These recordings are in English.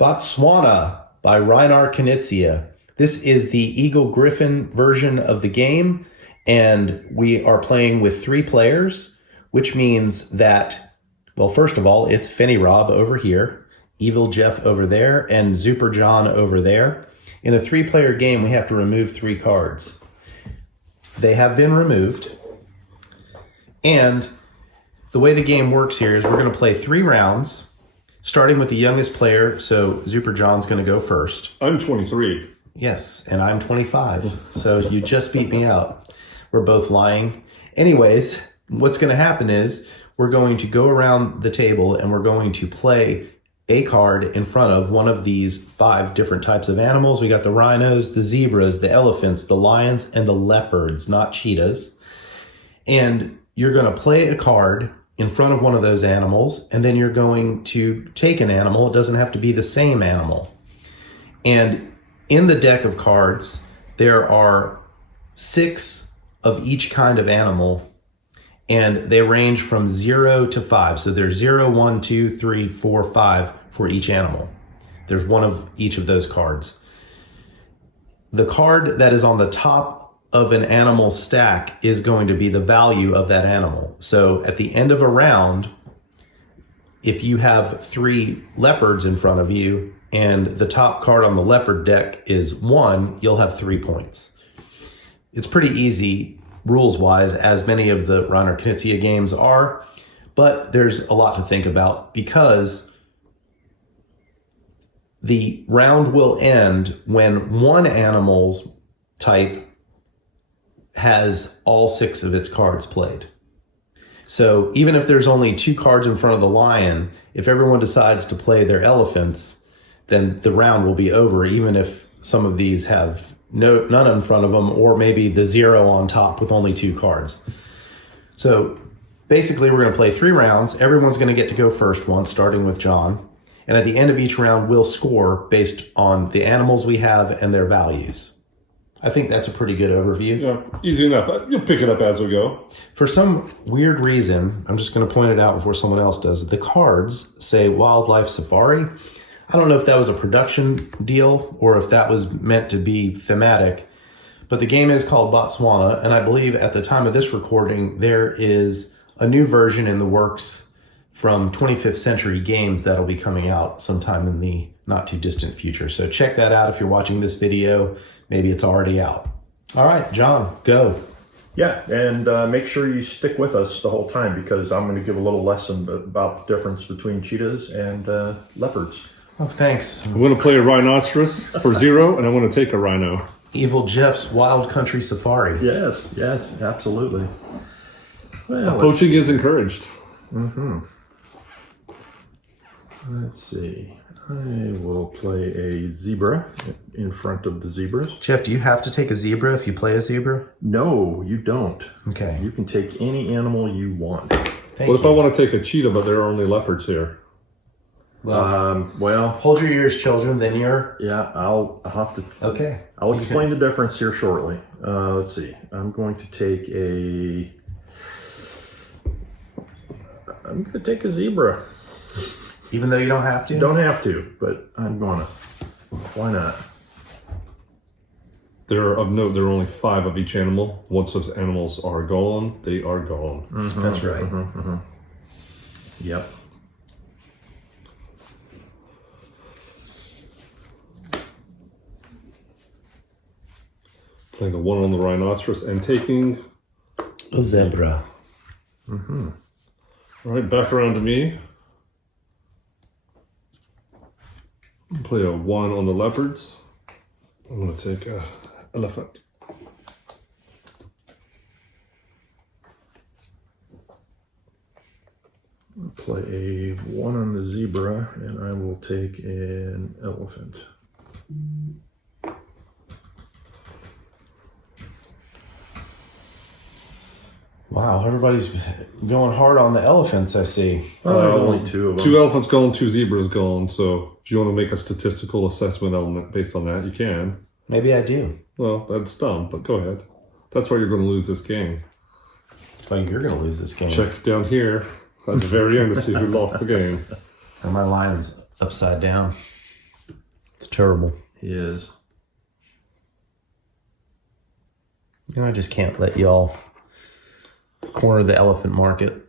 Botswana by Reiner Knizia. This is the Eagle Gryphon version of the game, and we are playing with 3 players, which means that, well, first of all, it's Finny Rob over here, Evil Jeff over there, and Super John over there. In a 3-player game, we have to remove 3 cards. They have been removed, and the way the game works here is we're going to play 3 rounds, starting with the youngest player. So Super John's going to go first. I'm 23. Yes, and I'm 25. So you just beat me out. We're both lying. Anyways, what's going to happen is we're going to go around the table and we're going to play a card in front of one of these 5 different types of animals. We got the rhinos, the zebras, the elephants, the lions, and the leopards, not cheetahs. And you're going to play a card in front of one of those animals, and then you're going to take an animal. It doesn't have to be the same animal. And in the deck of cards, there are 6 of each kind of animal, and they range from 0 to 5. So there's 0, 1, 2, 3, 4, 5 for each animal. There's one of each of those cards. The card that is on the top of an animal stack is going to be the value of that animal. So at the end of a round, if you have 3 leopards in front of you and the top card on the leopard deck is 1, you'll have 3 points. It's pretty easy rules-wise, as many of the Reiner Knizia games are, but there's a lot to think about because the round will end when one animal's type has all 6 of its cards played. So even if there's only 2 cards in front of the lion, if everyone decides to play their elephants, then the round will be over, even if some of these have none in front of them, or maybe the 0 on top with only 2 cards. So basically we're going to play 3 rounds. Everyone's going to get to go first once, starting with John. And at the end of each round, we'll score based on the animals we have and their values. I think that's a pretty good overview. Yeah, easy enough. You'll pick it up as we go. For some weird reason, I'm just going to point it out before someone else does, the cards say Wildlife Safari. I don't know if that was a production deal or if that was meant to be thematic, but the game is called Botswana, and I believe at the time of this recording, there is a new version in the works from 25th Century Games that'll be coming out sometime in the not too distant future. So check that out if you're watching this video. Maybe it's already out. All right, John, go. Yeah, and make sure you stick with us the whole time because I'm going to give a little lesson about the difference between cheetahs and leopards. Oh, thanks. I'm going to play a rhinoceros for 0, and I'm going to take a rhino. Evil Jeff's Wild Country Safari. Yes, absolutely. Well, Poaching is encouraged. Let's see. I will play a zebra in front of the zebras. Jeff, do you have to take a zebra if you play a zebra? No, you don't. Okay. You can take any animal you want. What if I want to take a cheetah, but there are only leopards here? Well, hold your ears, children. Then you're. Yeah, I'll have to. Okay. I'll explain the difference here shortly. Let's see. I'm going to take a. I'm going to take a zebra. Even though you don't have to? You don't have to, but I'm gonna. Why not? There are of note. There are only 5 of each animal. Once those animals are gone, they are gone. That's right. Yep. Playing a 1 on the rhinoceros and taking a zebra. All right, back around to me. Play a 1 on the leopards. I'm going to take a elephant. I'll play a 1 on the zebra, and I will take an elephant. Wow, everybody's going hard on the elephants, I see. Well, there's only 2 of them. 2 elephants gone, 2 zebras gone. So if you want to make a statistical assessment element based on that, you can. Maybe I do. Well, that's dumb, but go ahead. That's why you're going to lose this game. That's why you're going to lose this game. Check down here at the very end to see who lost the game. And my lion's upside down. It's terrible. He is. You know, I just can't let y'all corner the elephant market.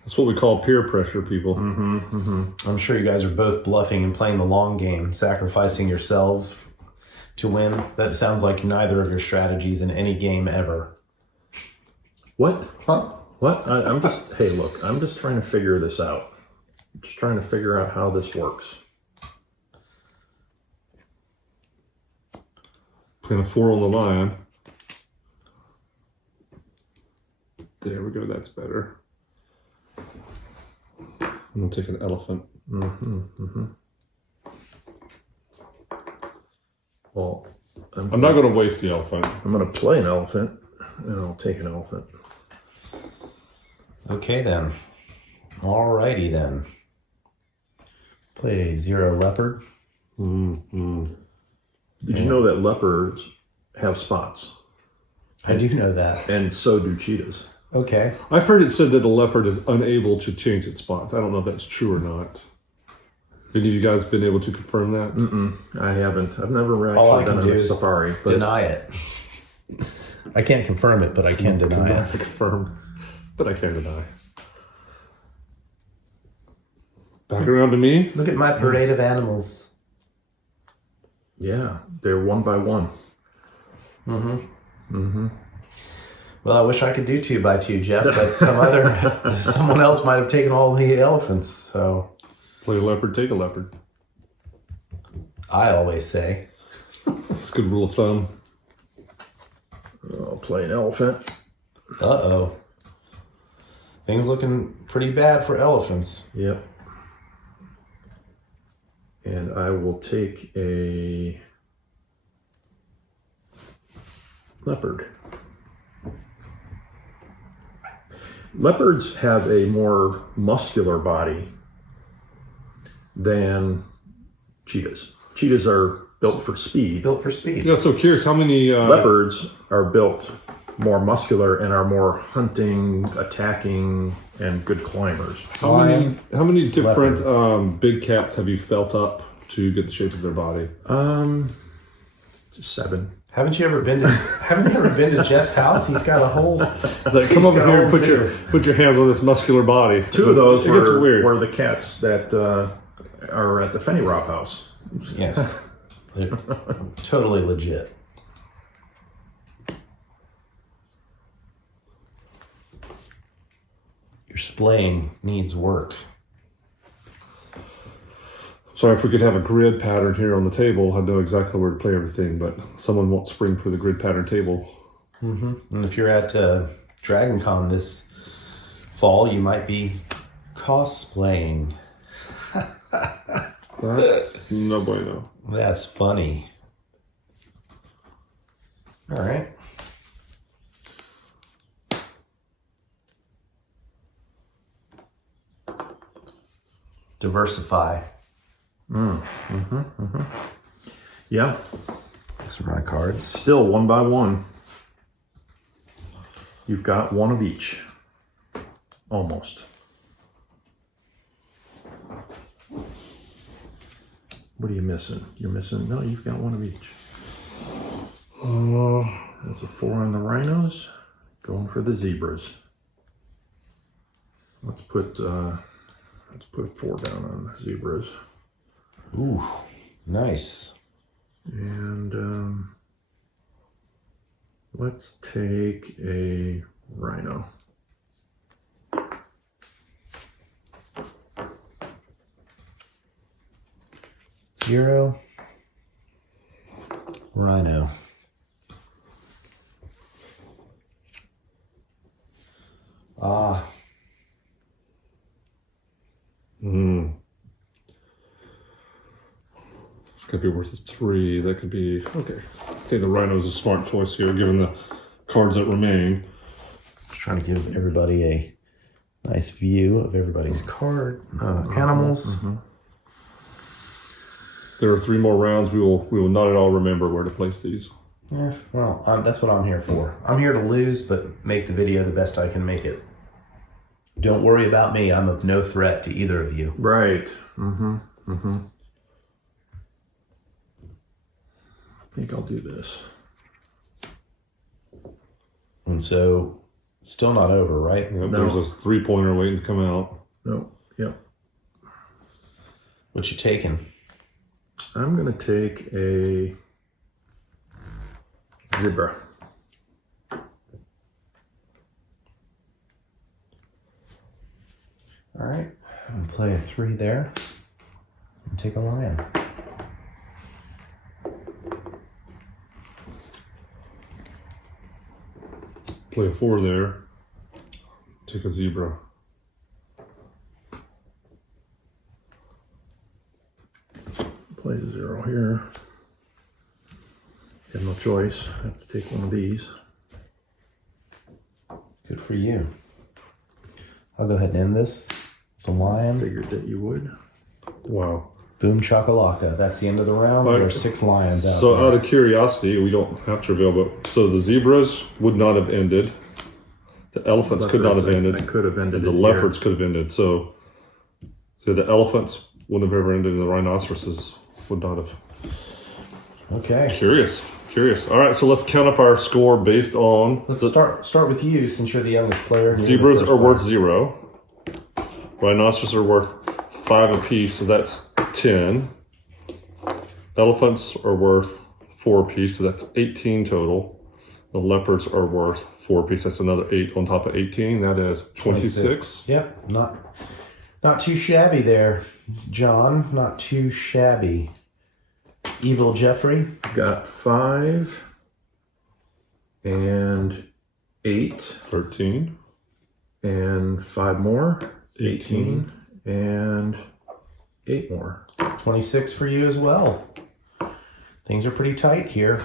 That's what we call peer pressure, people. I'm sure you guys are both bluffing and playing the long game, sacrificing yourselves to win. That sounds like neither of your strategies in any game ever. What? Huh? What? I'm just, hey, look, I'm just trying to figure this out. I'm just trying to figure out how this works. Putting a 4 on the lion. There we go, that's better. I'm gonna take an elephant. Well, I'm not gonna waste the elephant. I'm gonna play an elephant, and I'll take an elephant. Okay then. Alrighty then. Play 0 leopard. Did you know that leopards have spots? I do know that. And so do cheetahs. Okay. I've heard it said that the leopard is unable to change its spots. I don't know if that's true or not. Have you guys been able to confirm that? I haven't. I've never All I actually can done do a is safari. But deny it. I can't confirm it, but I can deny Not it. confirm, but I can't deny. Back around to me. Look at my parade of animals. yeah, they're one by one. Well, I wish I could do 2 by 2, Jeff, but someone else might have taken all the elephants. So Play a leopard, take a leopard. I always say, That's a good rule of thumb. I'll play an elephant. uh-oh. Things looking pretty bad for elephants. Yep. And I will take a leopard. Leopards have a more muscular body than cheetahs. Cheetahs are built for speed. Built for speed. Yeah, so curious, how many... Leopards are built more muscular and are more hunting, attacking, and good climbers. How many different big cats have you felt up to get the shape of their body? Just 7. Haven't you ever been to Jeff's house? He's got a whole... It's like, come over here and put your hands on this muscular body. 2 of those It gets weird. were the cats that are at the Fenny Rob house. Yes. They're totally legit. Your splaying needs work. Sorry, if we could have a grid pattern here on the table, I'd know exactly where to play everything, but someone won't spring for the grid pattern table. And if you're at Dragon Con this fall, you might be cosplaying. That's no bueno. That's funny. All right. Diversify. Yeah. These are my cards. Still 1 by 1. You've got 1 of each. Almost. What are you missing? You're missing... No, you've got 1 of each. There's a 4 on the rhinos. Going for the zebras. Let's put a 4 down on the zebras. Ooh, nice. And let's take a rhino. Zero. Rhino. Ah. It's going to be worth 3. That could be... Okay. I think the rhino is a smart choice here, given the cards that remain. Just trying to give everybody a nice view of everybody's card. Animals. There are 3 more rounds. We will not at all remember where to place these. Yeah, well, that's what I'm here for. I'm here to lose, but make the video the best I can make it. Don't worry about me. I'm of no threat to either of you. Right. think I'll do this. And so, still not over, right? Yep, No. there's a 3-pointer waiting to come out. No, yep. What you taking? I'm going to take a zebra. All right, I'm gonna play a 3 there and take a lion. Play a 4 there. Take a zebra. Play a 0 here. Have no choice. I have to take one of these. Good for you. I'll go ahead and end this. The lion. Figured that you would. Wow. Boom chakalaka. That's the end of the round. Right. There are 6 lions out So there. out of curiosity, we don't have to reveal, but so the zebras would not have ended. The elephants could not have ended. I could have ended The it leopards could have ended. So the elephants wouldn't have ever ended, and the rhinoceroses would not have. Okay. Curious. All right, so let's count up our score based on Let's start with you since you're the youngest player. and you're the zebras first are player. worth 0. Rhinoceros are worth 5 apiece, so that's 10. Elephants are worth 4 apiece, so that's 18 total. The leopards are worth 4 apiece. That's another 8 on top of 18. That is 26. Yep, not too shabby there, John. Not too shabby. Evil Jeffrey. Got 5 and 8 13. and 5 more. 18. And 8 more. 26 for you as well. Things are pretty tight here.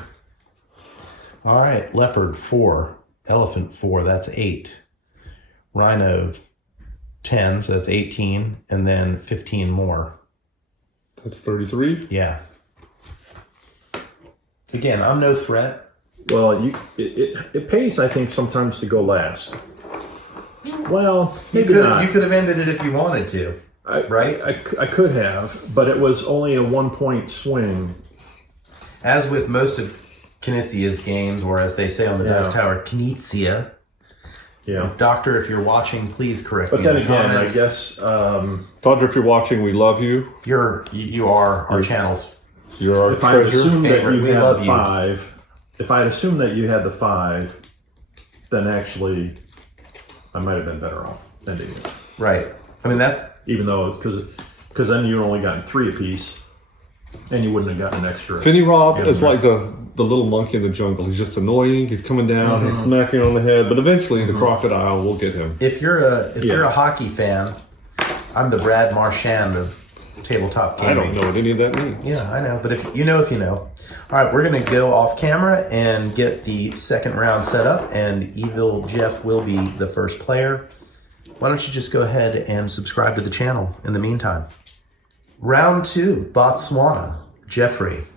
All right, leopard 4, elephant 4, that's 8. Rhino 10, so that's 18, and then 15 more. That's 33. Yeah. Again, I'm no threat. Well, it pays, I think, sometimes to go last. Well, You maybe not. could have ended it if you wanted to. Right? I could have, but it was only a 1-point swing. As with most of Knizia's games, or as they say on the Dice Tower, Knizia. Yeah. Doctor, if you're watching, please correct But me then in the again, comments. I guess Doctor, if you're watching, we love you. You are our channel's. You're our if I had treasure. assumed that favorite, you we had love the you. 5, if I had assumed that you had the 5, then actually I might have been better off ending it. Right. I mean, that's Even though, because then you only gotten 3 apiece, and you wouldn't have gotten an extra. Finny Rob Yeah, is right. like the little monkey in the jungle. He's just annoying. He's coming down. He's smacking you on the head. But eventually, the crocodile will get him. if you're a hockey fan, I'm the Brad Marchand of tabletop I gaming. don't know what any of that means. Yeah, I know, but if you know. All right, we're gonna go off camera and get the second round set up, and Evil Jeff will be the first player. Why don't you just go ahead and subscribe to the channel in the meantime? Round 2, Botswana, Jeffrey.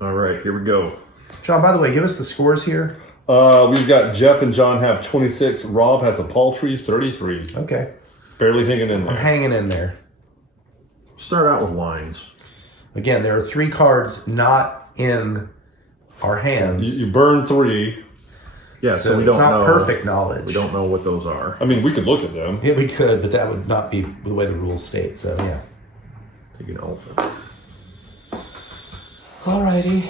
All right, here we go. John, by the way, give us the scores here. We've got Jeff and John have 26. Rob has a paltry 33. Okay, Barely hanging in I'm there. hanging in there. Start out with lines. Again, there are 3 cards not in our hands, You burn 3. Yeah, so so we it's don't not know. perfect knowledge. We don't know what those are. I mean, we could look at them. Yeah, we could, but that would not be the way the rules state. So yeah. Take an elephant. Alrighty.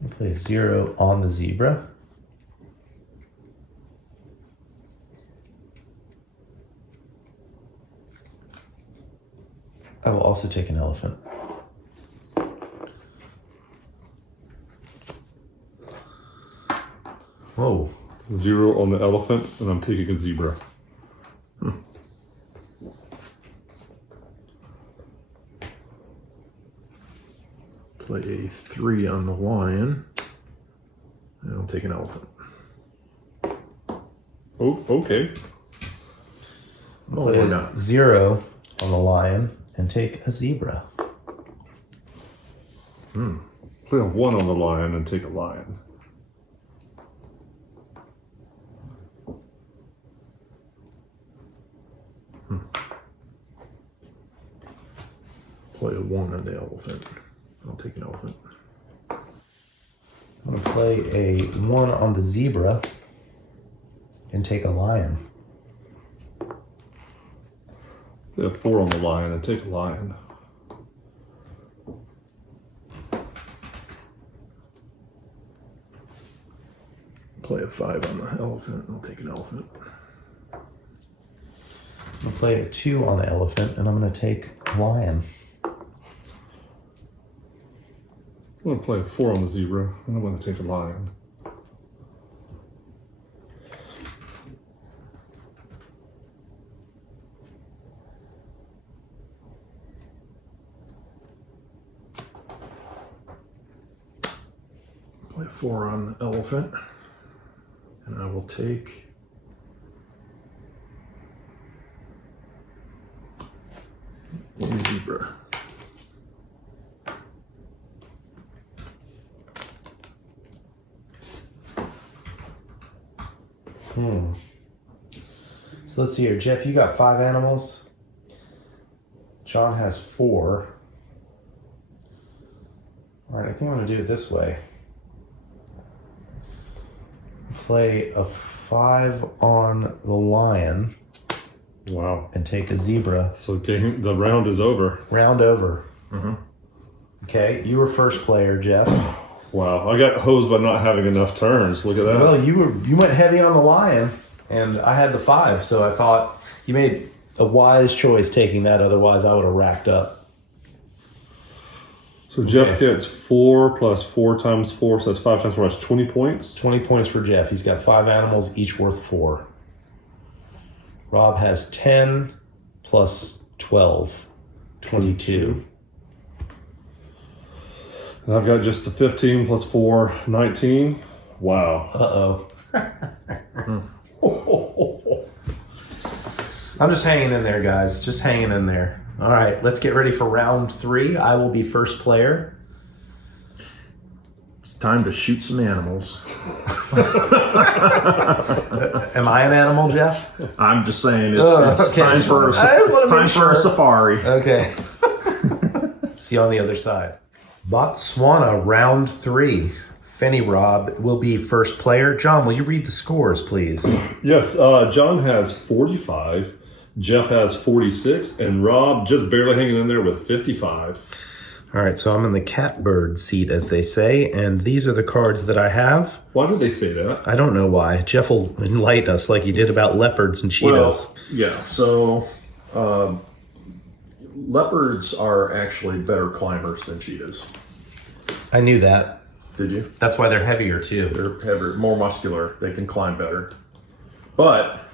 We'll play 0 on the zebra. I will also take an elephant. Whoa. 0 on the elephant, and I'm taking a zebra. Play a 3 on the lion. And I'll take an elephant. Oh, okay. Oh, Play why a not? 0 on the lion and take a zebra. Play a 1 on the lion and take a lion. Play a 1 on the elephant. I'll take an elephant. I'm going to play a 1 on the zebra and take a lion. They have 4 on the lion and take a lion. Play a 5 on the elephant. I'll take an elephant. I'm going to play a 2 on the elephant and I'm going to take a lion. I'm going to play a 4 on the zebra and I'm going to take a lion. Play a 4 on the elephant. And I will take one zebra. So let's see here. Jeff, you got 5 animals. John has 4. All right, I think I'm going to do it this way. Play a 5 on the lion. Wow. And take a zebra. So the round is over. Round over. Mm-hmm. Okay, you were first player, Jeff. Wow, I got hosed by not having enough turns. Look at that. Well, you went heavy on the lion, and I had the 5, so I thought you made a wise choice taking that. Otherwise, I would have racked up. So Jeff gets 4 plus 4 times 4, so that's 5 times 4. That's 20 points. 20 points for Jeff. He's got 5 animals, each worth 4. Rob has 10 plus 12, 22. And I've got just the 15 plus 4, 19. Wow. Uh-oh. I'm just hanging in there, guys. Just hanging in there. All right, let's get ready for round 3. I will be first player. It's time to shoot some animals. Am I an animal, Jeff? I'm just saying it's time for a safari. Okay. See you on the other side. Botswana, round 3. Fenny Rob will be first player. John, will you read the scores, please? Yes, John has 45, Jeff has 46, and Rob just barely hanging in there with 55. All right, so I'm in the catbird seat, as they say, and these are the cards that I have. Why did they say that? I don't know why. Jeff will enlighten us like he did about leopards and cheetahs. Well, yeah, so leopards are actually better climbers than cheetahs. I knew that. Did you? That's why they're heavier, too. They're heavier, more muscular. They can climb better. But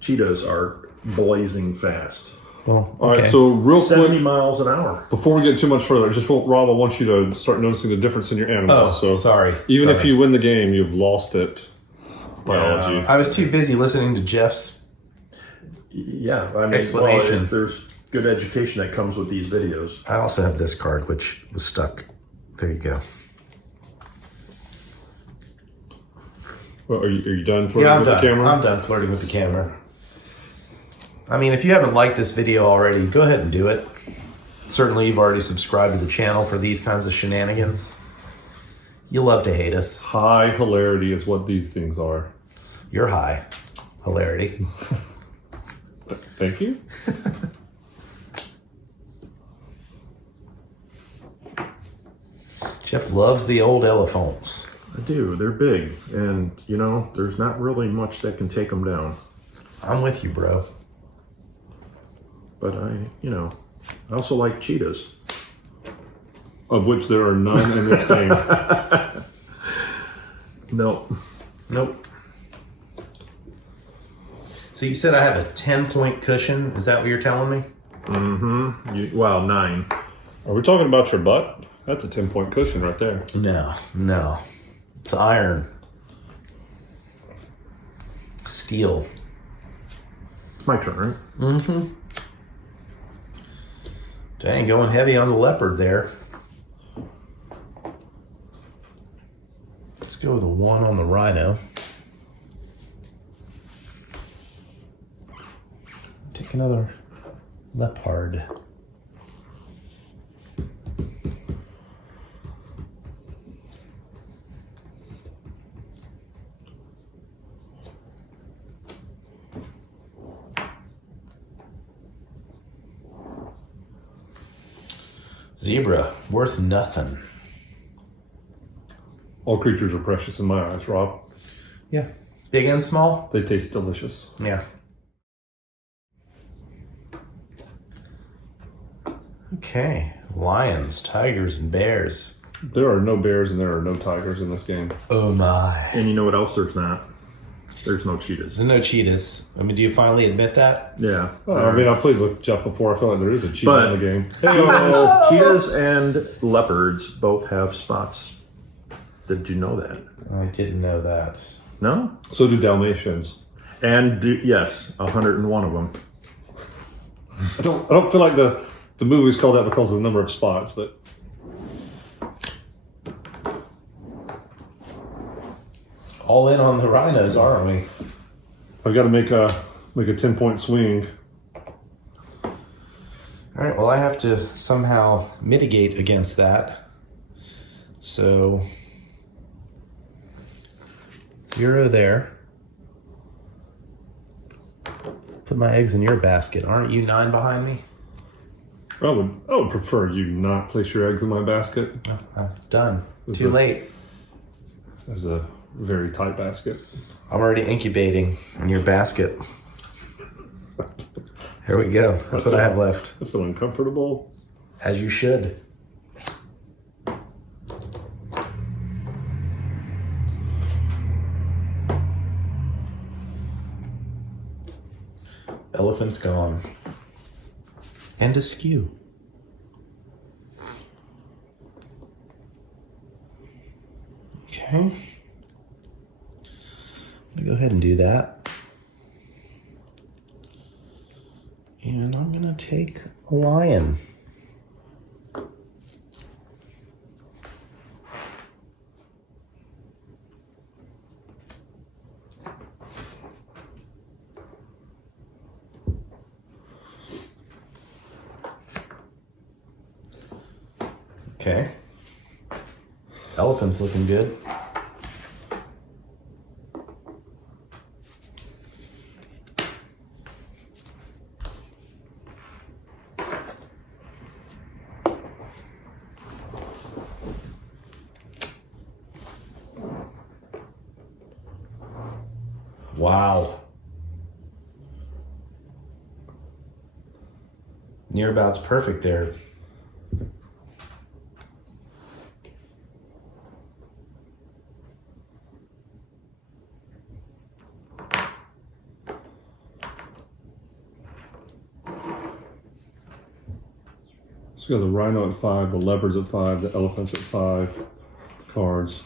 cheetahs are blazing fast. Well, okay. All right, so real 70 quick, miles an hour. before we get too much further, Rob, I want you to start noticing the difference in your animals. Oh, sorry. Even Sorry. if you win the game, you've lost it. Biology. Yeah. I was too busy listening to Jeff's Yeah, I mean, explanation. well, there's good education that comes with these videos. I also have this card, which was stuck. There you go. Well, are you done flirting Yeah, I'm with done. the camera? I'm done flirting with the camera. I mean, if you haven't liked this video already, go ahead and do it. Certainly, you've already subscribed to the channel for these kinds of shenanigans. You love to hate us. High hilarity is what these things are. You're high. Hilarity. Thank you. Jeff loves the old elephants. I do. They're big. And, you know, there's not really much that can take them down. I'm with you, bro. But I also like cheetahs. Of which there are none in this game. Nope. So you said I have a 10-point cushion. Is that what you're telling me? Mm-hmm. Well, 9. Are we talking about your butt? That's a 10-point cushion right there. No. It's iron. Steel. It's my turn, right? Mm-hmm. Dang, going heavy on the leopard there. Let's go with a 1 on the rhino. Take another leopard. Zebra, worth nothing. All creatures are precious in my eyes, Rob. Yeah. Big and small? They taste delicious. Yeah. Okay. Lions, tigers, and bears. There are no bears and there are no tigers in this game. Oh my. And you know what else there's not? There's no cheetahs. There's no cheetahs. I mean, do you finally admit that? Yeah. I mean, I played with Jeff before. I feel like there is a cheetah in the game. Cheetahs and leopards both have spots. Did you know that? I didn't know that. No? So do Dalmatians. And yes, 101 of them. I don't feel like the movie's called that because of the number of spots, but All in on the rhinos, aren't we? I've got to make a 10-point swing. All right, well, I have to somehow mitigate against that. So, 0 there. Put my eggs in your basket. Aren't you 9 behind me? I would prefer you not place your eggs in my basket. I'm done. Too late. It's a very tight basket. I'm already incubating in your basket. Here we go. That's what I have left. I feel uncomfortable. As you should. Elephant's gone. And askew. Okay. I'm gonna go ahead and do that. And I'm gonna take a lion. Okay. Elephant's looking good. Wow. Nearabouts perfect there. So we got the rhino at 5, the leopards at 5, the elephants at 5 cards.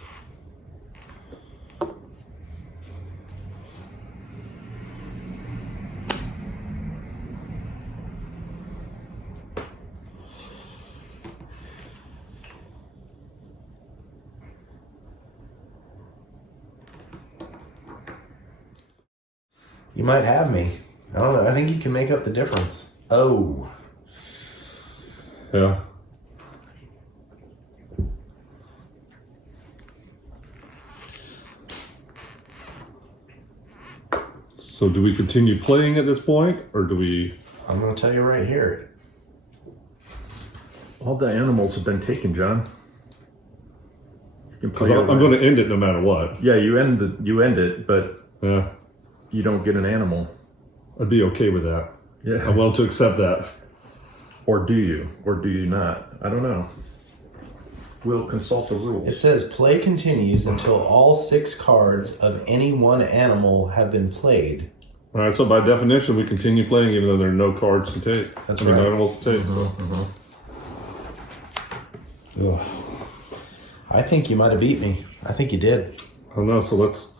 You might have me. I don't know. I think you can make up the difference. Oh. Yeah. So do we continue playing at this point, or do we... I'm going to tell you right here. All the animals have been taken, John. You can Because play I'm going to end it no matter what. Yeah, you end it, but Yeah. you don't get an animal. I'd be okay with that. Yeah. I'm willing to accept that. Or do you? Or do you not? I don't know. We'll consult the rules. It says play continues until all 6 cards of any one animal have been played. All right, so by definition, we continue playing even though there are no cards to take. That's No right. animals to take. So. Ugh. I think you might have beat me. I think you did. I don't know, so let's...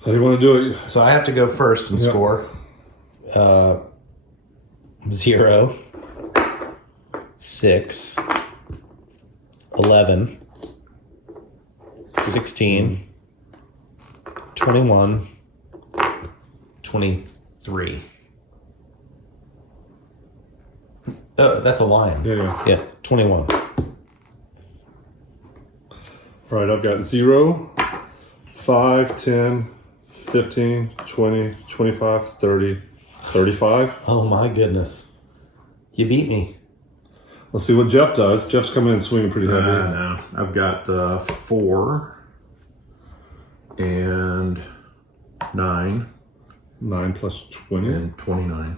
How do you want to do it? So I have to go first and Yeah. score. 0, 6, 11, 16, 21, 23. Oh, that's a lion. Yeah. Yeah, 21. All right, I've got 0, 5, 10, 15, 20, 25, 30, 35. Oh my goodness. You beat me. Let's see what Jeff does. Jeff's coming in swinging pretty heavy. No, I've got 4 and 9 9 plus 20. and 29.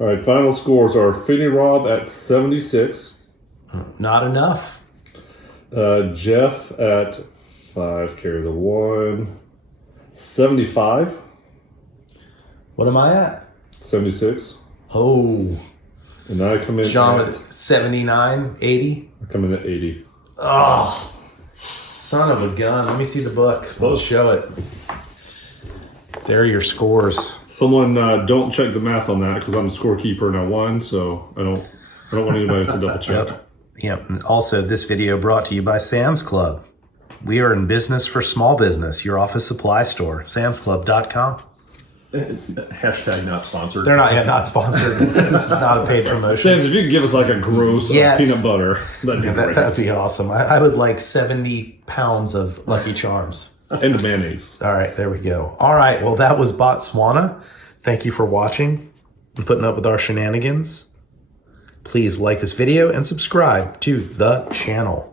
All right, final scores are Finny Rob at 76. Not enough. Jeff at 5, carry the 1. 75. What am I at? 76. Oh, And I come in John at, at 79, 80. I come in at 80. Oh, son of a gun. Let me see the book. We'll show it. There are your scores. Someone don't check the math on that because I'm the scorekeeper and I won, so I don't want anybody to double check. Yep. And also, this video brought to you by Sam's Club. We are in business for small business. Your office supply store. SamsClub.com. Hashtag not sponsored. They're not yet not sponsored. This is not a paid promotion. James, if you could give us like a gross peanut butter, that'd be great. That'd be awesome. I would like 70 pounds of Lucky Charms. And the mayonnaise. All right, there we go. All right, well, that was Botswana. Thank you for watching and putting up with our shenanigans. Please like this video and subscribe to the channel.